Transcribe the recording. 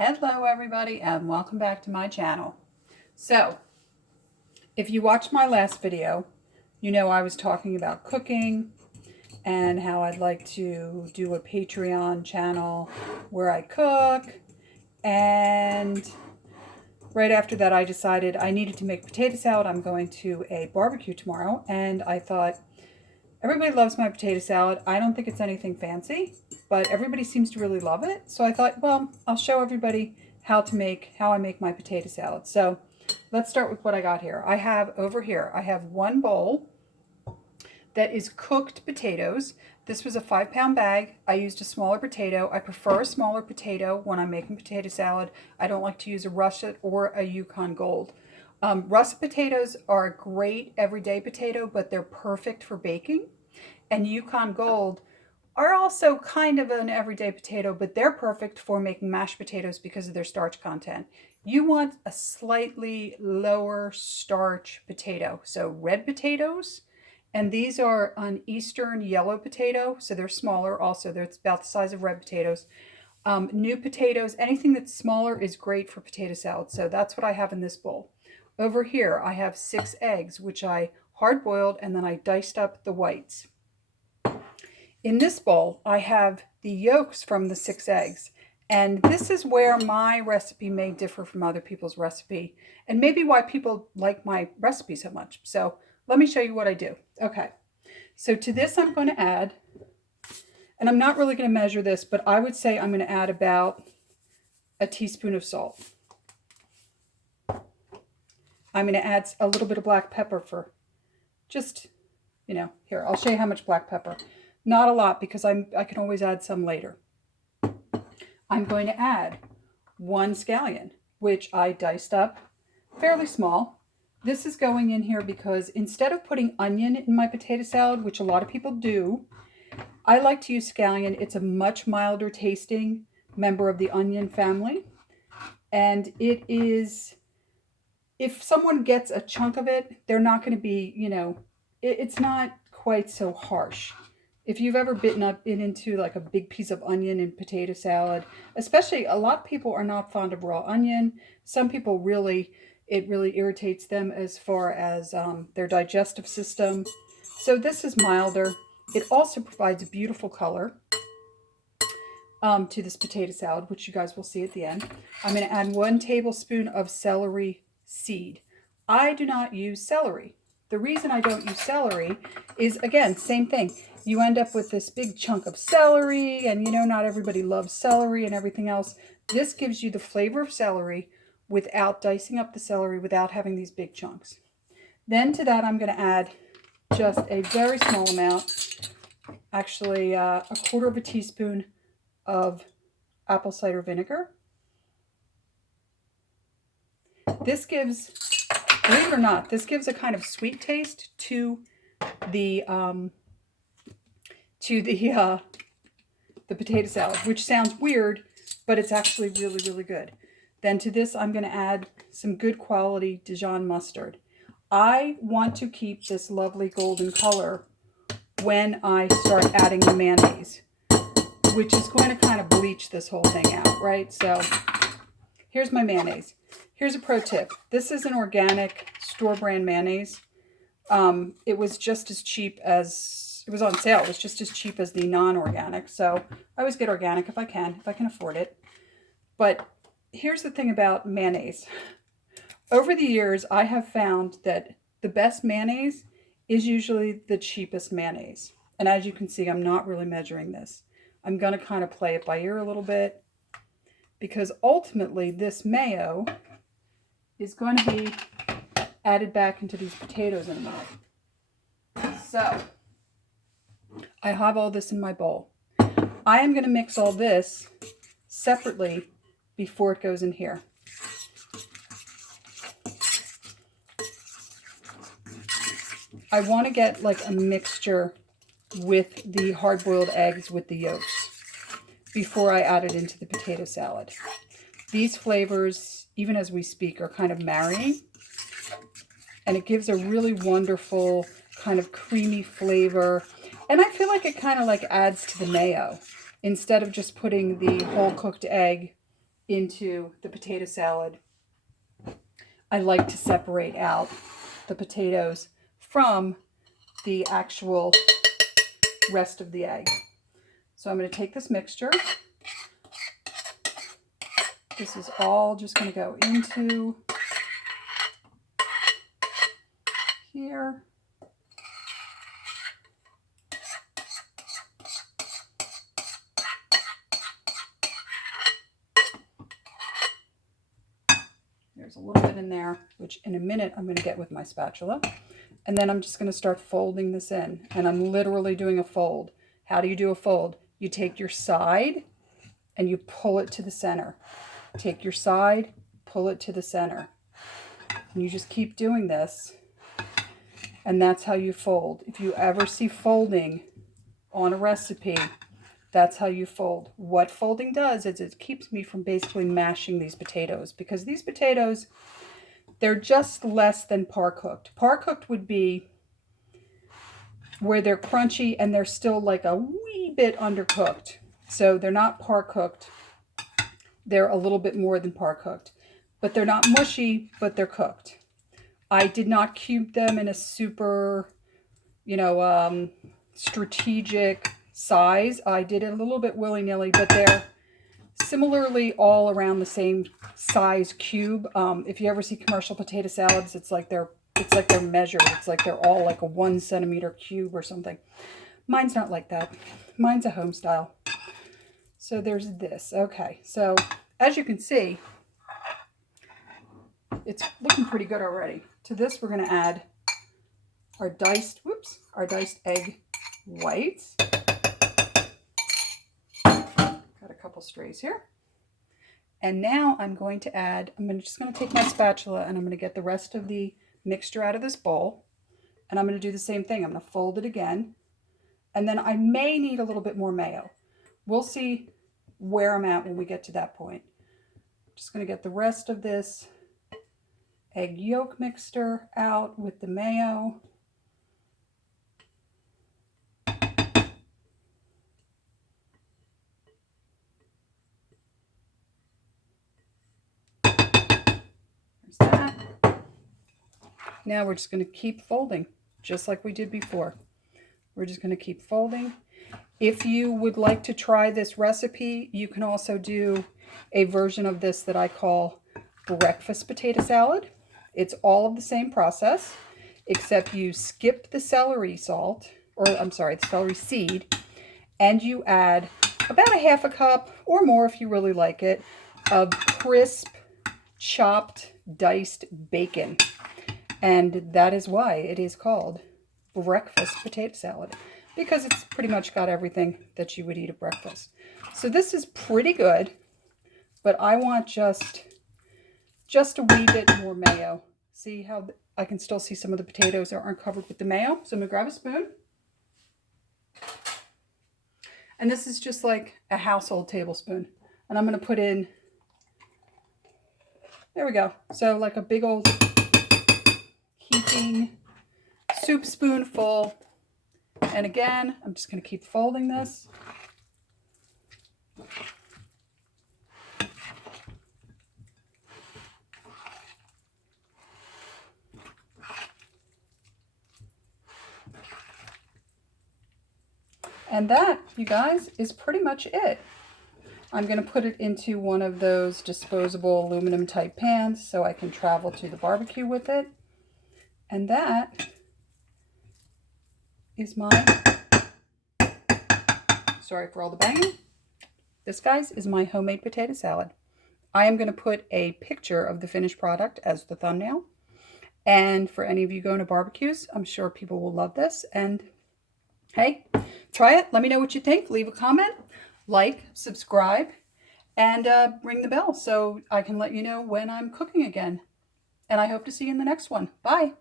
Hello everybody and welcome back to my channel. So, if you watched my last video, you know I was talking about cooking and how I'd like to do a Patreon channel where I cook, and right after that I decided I needed to make potato salad. I'm going to a barbecue tomorrow and I thought, everybody loves my potato salad. I don't think it's anything fancy, but everybody seems to really love it. So I thought, well, I'll show everybody how I make my potato salad. So let's start with what I got here. I have one bowl that is cooked potatoes. This was a 5-pound bag. I used a smaller potato. I prefer a smaller potato when I'm making potato salad. I don't like to use a russet or a Yukon Gold. Russet potatoes are a great everyday potato, but they're perfect for baking. And Yukon Gold are also kind of an everyday potato, but they're perfect for making mashed potatoes because of their starch content. You want a slightly lower starch potato. So red potatoes, and these are an Eastern yellow potato, so they're smaller also. They're about the size of red potatoes. New potatoes, anything that's smaller is great for potato salad. So that's what I have in this bowl. Over here, I have 6 eggs, which I hard-boiled, and then I diced up the whites. In this bowl, I have the yolks from the 6 eggs. And this is where my recipe may differ from other people's recipe, and maybe why people like my recipe so much. So let me show you what I do. Okay, so to this I'm going to add, and I'm not really going to measure this, but I would say I'm going to add about a teaspoon of salt. I'm going to add a little bit of black pepper for just, here, I'll show you how much black pepper. Not a lot because I can always add some later. I'm going to add 1 scallion, which I diced up fairly small. This is going in here because instead of putting onion in my potato salad, which a lot of people do, I like to use scallion. It's a much milder tasting member of the onion family. And it is, if someone gets a chunk of it, they're not going to be, it's not quite so harsh. If you've ever bitten up into like a big piece of onion in potato salad, especially a lot of people are not fond of raw onion. Some people it really irritates them as far as their digestive system. So this is milder. It also provides a beautiful color to this potato salad, which you guys will see at the end. I'm going to add 1 tablespoon of celery seed. I do not use celery. The reason I don't use celery is, again, same thing. You end up with this big chunk of celery, and not everybody loves celery and everything else. This gives you the flavor of celery without dicing up the celery, without having these big chunks. Then to that, I'm going to add just a very small amount, actually a 1/4 teaspoon of apple cider vinegar. This gives, believe it or not, this gives a kind of sweet taste to the potato salad, which sounds weird, but it's actually really, really good. Then to this, I'm going to add some good quality Dijon mustard. I want to keep this lovely golden color when I start adding the mayonnaise, which is going to kind of bleach this whole thing out, right? So here's my mayonnaise. Here's a pro tip. This is an organic store brand mayonnaise. It was just as cheap as, it was on sale. It was just as cheap as the non-organic. So I always get organic if I can afford it. But here's the thing about mayonnaise. Over the years, I have found that the best mayonnaise is usually the cheapest mayonnaise. And as you can see, I'm not really measuring this. I'm going to kind of play it by ear a little bit, because ultimately this mayo is going to be added back into these potatoes in a minute. So I have all this in my bowl. I am going to mix all this separately before it goes in here. I want to get like a mixture with the hard-boiled eggs with the yolks before I add it into the potato salad. These flavors, even as we speak, are kind of marrying, and it gives a really wonderful kind of creamy flavor. And I feel like it kind of like adds to the mayo. Instead of just putting the whole cooked egg into the potato salad, I like to separate out the potatoes from the actual rest of the egg. So I'm going to take this mixture. This is all just going to go into here. There's a little bit in there, which in a minute I'm going to get with my spatula. And then I'm just going to start folding this in. And I'm literally doing a fold. How do you do a fold? You take your side and you pull it to the center. Take your side, pull it to the center. And you just keep doing this. And that's how you fold. If you ever see folding on a recipe, that's how you fold. What folding does is it keeps me from basically mashing these potatoes, because these potatoes, they're just less than par cooked. Par cooked would be where they're crunchy and they're still like a wee bit undercooked. So they're not par cooked. They're a little bit more than par cooked. But they're not mushy, but they're cooked. I did not cube them in a super, strategic size. I did it a little bit willy-nilly, but they're similarly all around the same size cube. If you ever see commercial potato salads, it's like they're measured. It's like they're all like a 1 centimeter cube or something. Mine's not like that. Mine's a home style. So there's this. Okay, so as you can see, it's looking pretty good already. To this, we're going to add our diced egg whites. Got a couple strays here. And now I'm just going to take my spatula and I'm going to get the rest of the mixture out of this bowl. And I'm going to do the same thing. I'm going to fold it again. And then I may need a little bit more mayo. We'll see where I'm at when we get to that point. Just going to get the rest of this egg yolk mixture out with the mayo. There's that. Now we're just going to keep folding, just like we did before. We're just going to keep folding. If you would like to try this recipe, you can also do a version of this that I call breakfast potato salad. It's all of the same process, except you skip the celery the celery seed, and you add about a half a cup or more, if you really like it, of crisp, chopped, diced bacon. And that is why it is called breakfast potato salad, because it's pretty much got everything that you would eat at breakfast. So this is pretty good, but I want just a wee bit more mayo. See how I can still see some of the potatoes aren't covered with the mayo. So I'm going to grab a spoon. And this is just like a household tablespoon. And I'm going to put in, there we go. So like a big old heaping soup spoonful. And again, I'm just going to keep folding this. And that, you guys, is pretty much it. I'm going to put it into one of those disposable aluminum type pans so I can travel to the barbecue with it. And that is my, sorry for all the banging. This, guys, is my homemade potato salad. I am going to put a picture of the finished product as the thumbnail. And for any of you going to barbecues, I'm sure people will love this. And hey, try it. Let me know what you think. Leave a comment, like, subscribe, and ring the bell so I can let you know when I'm cooking again. And I hope to see you in the next one. Bye.